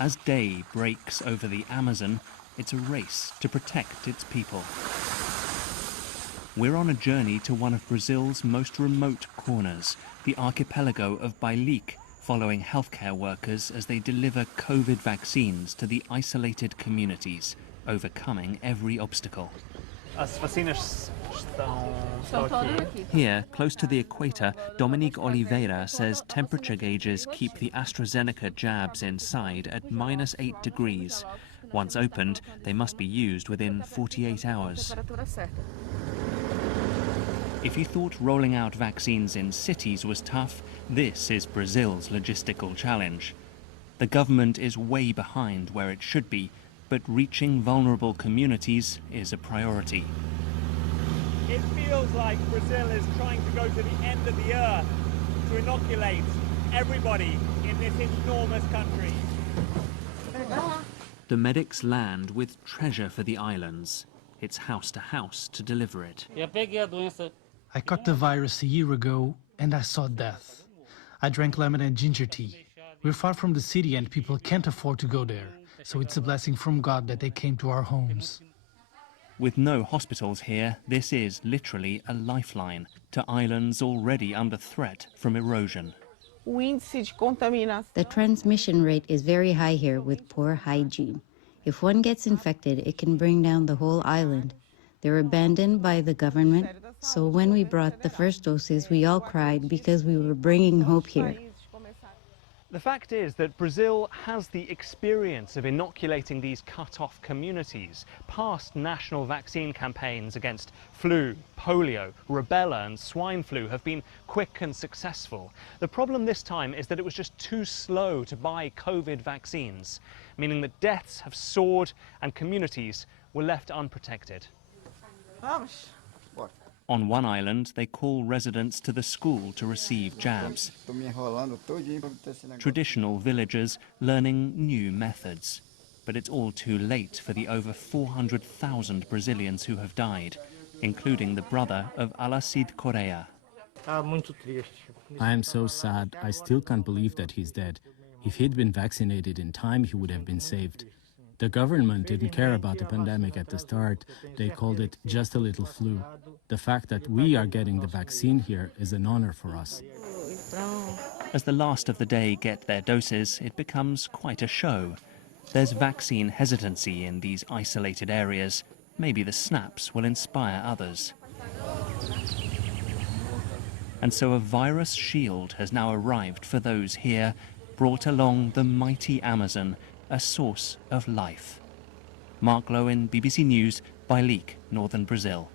As day breaks over the Amazon, it's a race to protect its people. We're on a journey to one of Brazil's most remote corners, the archipelago of Bailique, following healthcare workers as they deliver COVID vaccines to the isolated communities, overcoming every obstacle. Here, close to the equator, Dominique Oliveira says temperature gauges keep the AstraZeneca jabs inside at -8 degrees. Once opened, they must be used within 48 hours. If you thought rolling out vaccines in cities was tough, this is Brazil's logistical challenge. The government is way behind where it should be, but reaching vulnerable communities is a priority. It feels like Brazil is trying to go to the end of the earth to inoculate everybody in this enormous country. The medics land with treasure for the islands. It's house to house to deliver it. I caught the virus a year ago and I saw death. I drank lemon and ginger tea. We're far from the city and people can't afford to go there. So it's a blessing from God that they came to our homes. With no hospitals here, this is literally a lifeline to islands already under threat from erosion. The transmission rate is very high here with poor hygiene. If one gets infected, it can bring down the whole island. They're abandoned by the government, so when we brought the first doses, we all cried because we were bringing hope here. The fact is that Brazil has the experience of inoculating these cut-off communities. Past national vaccine campaigns against flu, polio, rubella and swine flu have been quick and successful. The problem this time is that it was just too slow to buy COVID vaccines, meaning that deaths have soared and communities were left unprotected. On one island, they call residents to the school to receive jabs. Traditional villagers learning new methods. But it's all too late for the over 400,000 Brazilians who have died, including the brother of Alacide Correa. I am so sad. I still can't believe that he's dead. If he'd been vaccinated in time, he would have been saved. The government didn't care about the pandemic at the start. They called it just a little flu. The fact that we are getting the vaccine here is an honor for us. As the last of the day get their doses, it becomes quite a show. There's vaccine hesitancy in these isolated areas. Maybe the snaps will inspire others. And so a virus shield has now arrived for those here, brought along the mighty Amazon, a source of life. Mark Lowen, BBC News, Bailique, northern Brazil.